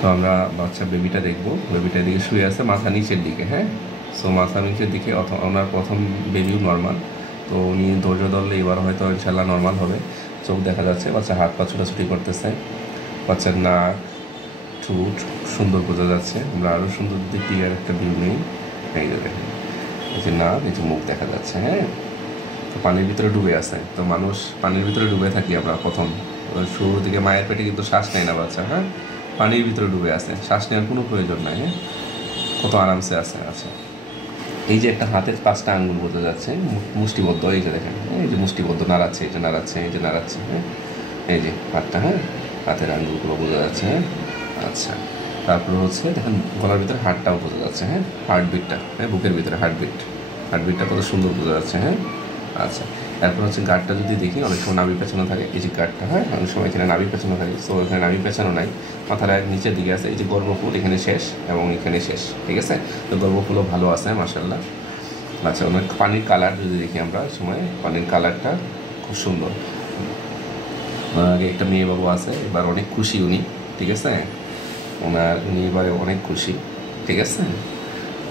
তো আমরা বাচ্চা বেবিটা দেখবো। বেবিটা দিকে শুয়ে আছে মাথা নিচের দিকে, হ্যাঁ। সো মাথা নিচের দিকে, ওনার প্রথম বেবিও নর্মাল। তো উনি ধৈর্য ধরলে এবার হয়তো ইনশাল্লাহ নর্মাল হবে। চোখ দেখা যাচ্ছে, বাচ্চা হাত পা ছোটাছুটি করতেছে, বাচ্চার নাক ঠোঁট সুন্দর বোঝা যাচ্ছে। আমরা আরও সুন্দর দিক দিয়ে একটা ভিউ নেই। এই যে দেখেন, এই যে নাক, এই যে মুখ দেখা যাচ্ছে, হ্যাঁ। তো পানির ভিতরে ডুবে আছে। তো মানুষ পানির ভিতরে ডুবে থাকি আমরা প্রথম শুরুর দিকে, মায়ের পেটে কিন্তু শ্বাস নেয় না বাচ্চা, হ্যাঁ। পানির ভিতরে ডুবে আছে, শ্বাস নেওয়ার কোনো প্রয়োজন নাই, হ্যাঁ। কত আরামসে আছে। আচ্ছা, এই যে একটা হাতের 5টা আঙ্গুল বোঝা যাচ্ছে মুষ্টিবদ্ধ, এই যে দেখেন, এই যে মুষ্টিবদ্ধ নাড়াচ্ছে, এই যে নাড়াচ্ছে, এই যে নাড়াচ্ছে, হ্যাঁ। এই যে হাতটা, হ্যাঁ, হাতের আঙ্গুলগুলো বোঝা যাচ্ছে, হ্যাঁ। আচ্ছা, তারপরে হচ্ছে দেখেন গলার ভিতরে হাড়টাও বোঝা যাচ্ছে, হ্যাঁ, হার্টবিটটা, হ্যাঁ, বুকের ভিতরে হার্টবিটটা কত সুন্দর বোঝা যাচ্ছে, হ্যাঁ। আচ্ছা, তারপর হচ্ছে গাঁটটা যদি দেখি, অনেক সময় নাভি পেছানো থাকে, এই যে গাঁটটা, হ্যাঁ, অনেক সময় এখানে নাভি পেছানো থাকে। সো এখানে নাভি পেছানো নাই, মাথার এক নিচের দিকে আছে। এই যে গর্ভফুল এখানে শেষ এবং এখানে শেষ, ঠিক আছে। তো গর্ভফুলও ভালো আছে মাশাআল্লাহ। আচ্ছা, অনেক পানির কালার যদি দেখি আমরা, সময় পানির কালারটা খুব সুন্দর। আগে একটা মেয়ে বাবু আছে, এবার অনেক খুশি উনি, ঠিক আছে। উনি এবারে অনেক খুশি, ঠিক আছে।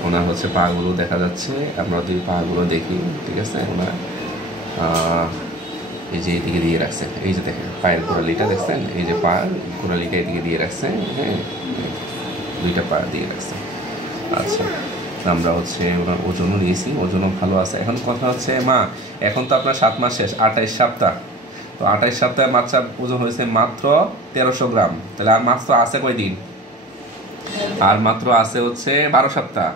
ওনার হচ্ছে পাগুলো দেখা যাচ্ছে, আমরা যদি পাগুলো দেখি, ঠিক আছে। ওনার এই যে এদিকে দিয়ে রাখছে, এই যে দেখেন পায়ের গোড়ালিটা দেখছেন, এই যে পায়ের গোড়ালিটা এদিকে দিয়ে রাখছে, হ্যাঁ, 2টা পা দিয়ে রাখছে। আচ্ছা, আমরা হচ্ছে ওনার ওজনও নিয়েছি, ওজনও ভালো আছে। এখন কথা হচ্ছে মা, এখন তো আপনার 7 মাস শেষ, 28 সপ্তাহ। তো 28 সপ্তাহে বাচ্চার ওজন হয়েছে মাত্র 1300 গ্রাম। তাহলে আর মাত্র আছে কয়দিন? আর মাত্র আছে হচ্ছে 12 সপ্তাহ।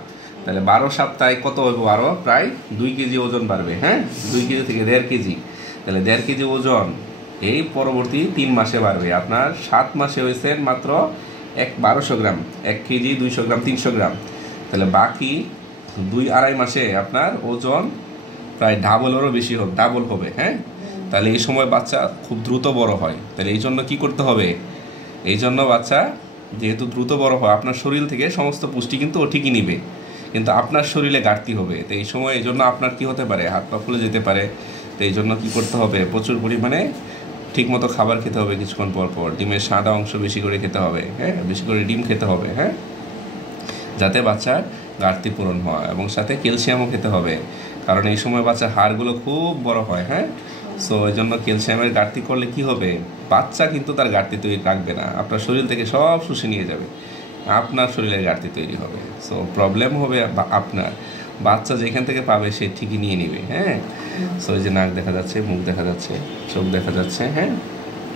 তাহলে 12 সপ্তাহে কত হইব? আরও প্রায় 2 কেজি ওজন বাড়বে, হ্যাঁ, 2 কেজি থেকে 1.5 কেজি। তাহলে 1.5 কেজি ওজন এই পরবর্তী 3 মাসে বাড়বে। আপনার 7 মাসে হয়েছেন মাত্র 1200 গ্রাম, 1 কেজি 200 গ্রাম 300 গ্রাম। তাহলে বাকি 2-2.5 মাসে আপনার ওজন প্রায় ডাবলেরও বেশি হবে, ডাবল হবে, হ্যাঁ। তাহলে এই সময় বাচ্চা খুব দ্রুত বড় হয়। তাহলে এই জন্য কী করতে হবে? এই জন্য বাচ্চা যেহেতু দ্রুত বড় হয়, আপনার শরীর থেকে সমস্ত পুষ্টি কিন্তু ও ঠিকই নিবে, কিন্তু আপনার শরীরে ঘাটতি হবে। তো এই সময় এই জন্য আপনার কী হতে পারে? হাত পা ফুলে যেতে পারে। তো এই জন্য কী করতে হবে? প্রচুর পরিমাণে ঠিকমতো খাবার খেতে হবে, কিছুক্ষণ পর পর ডিমের সাদা অংশ বেশি করে খেতে হবে, হ্যাঁ, বেশি করে ডিম খেতে হবে, হ্যাঁ, যাতে বাচ্চার ঘাটতি পূরণ হয়। এবং সাথে ক্যালসিয়ামও খেতে হবে, কারণ এই সময় বাচ্চার হাড়গুলো খুব বড় হয়, হ্যাঁ। সো এই জন্য ক্যালসিয়ামের ঘাটতি করলে কি হবে? বাচ্চা কিন্তু তার ঘাটতি তৈরি রাখবে না, আপনার শরীর থেকে সব শুষে নিয়ে যাবে, আপনার শরীরের ঘাটতি তৈরি হবে। সো প্রবলেম হবে আপনার, বাচ্চা যেখান থেকে পাবে সে ঠিকই নিয়ে নেবে, হ্যাঁ। সো এই যে নাক দেখা যাচ্ছে, মুখ দেখা যাচ্ছে, চোখ দেখা যাচ্ছে, হ্যাঁ,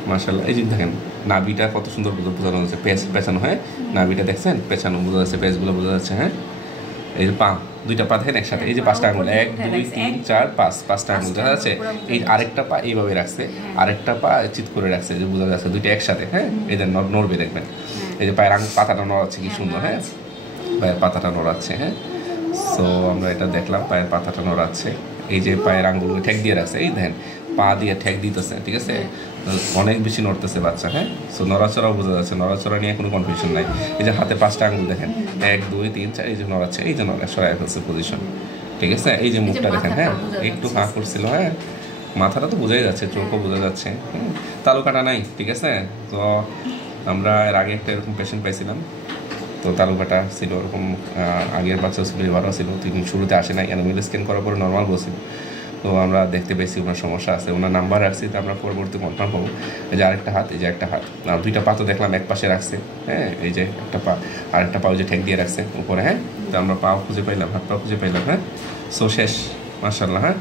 মাশাআল্লাহ। এই যে দেখেন নাভিটা কত সুন্দর বোঝানো যাচ্ছে, পেঁচানো, হ্যাঁ, নাভিটা দেখছেন পেঁচানো বোঝা যাচ্ছে, পেঁচগুলো বোঝা যাচ্ছে, হ্যাঁ। এই যে পা, 2টা পা দেখেন একসাথে, এই যে 5টা আঙুল, 1 2 3 4 5, 5টা আঙুল দেখা যাচ্ছে। এই আরেকটা পা এইভাবে রাখছে, আরেকটা পা চিৎ করে রাখছে, যে বোঝা যাচ্ছে 2টা একসাথে, হ্যাঁ। এই যে নড়বে দেখবেন, এই যে পায়ের পাতাটা নড়াচ্ছে কি সুন্দর, হ্যাঁ, পায়ের পাতাটা নড়াচ্ছে, হ্যাঁ। সো আমরা এটা দেখলাম, পায়ের পাতাটা নড়াচ্ছে। এই যে পায়ের আঙ্গুলগুলো ঠেক দিয়ে রাখছে, এই দেখেন পা দিয়ে ঠেক দিতেছে, ঠিক আছে। অনেক বেশি নড়তেছে বাচ্চা, হ্যাঁ। সো নড়াচড়াও বোঝা যাচ্ছে, নড়াচড়া নিয়ে কোনো কনফিউশন নাই। এই যে হাতে 5টা আঙ্গুল দেখেন, 1 2 3 4, এই যে নড়াচ্ছে, এই যে সরাই ফেলছে পজিশন, ঠিক আছে। এই যে মুখটা দেখেন, হ্যাঁ, একটু ফাঁক করছিল, হ্যাঁ, মাথাটা তো বোঝাই যাচ্ছে, চোখও বোঝা যাচ্ছে, তালু কাটা নাই, ঠিক আছে। তো আমরা এর আগে একটা এরকম পেশেন্ট পাইছিলাম, তো তালু কাটা ছিল ওরকম, আগের বাচ্চা ছিল, এবারও ছিল। তিনি শুরুতে আসে নাই, অ্যানোমিল স্ক্যান করার পরে নর্মাল বলছিল। তো আমরা দেখতে পেয়েছি ওনার সমস্যা আছে, ওনার নাম্বার রাখছি, তো আমরা পরবর্তী কনফার্ম হবো। এই যে আরেকটা হাত, এই যে একটা হাত, আর 2টা পা তো দেখলাম এক পাশে রাখছে, হ্যাঁ, এই যে একটা পা, আরেকটা পা ওই যে ঠেক দিয়ে রাখছে উপরে, হ্যাঁ। তো আমরা পাও খুঁজে পাইলাম, হাত পা খুঁজে পাইলাম, হ্যাঁ। সো শেষ, মাশাআল্লাহ, হ্যাঁ।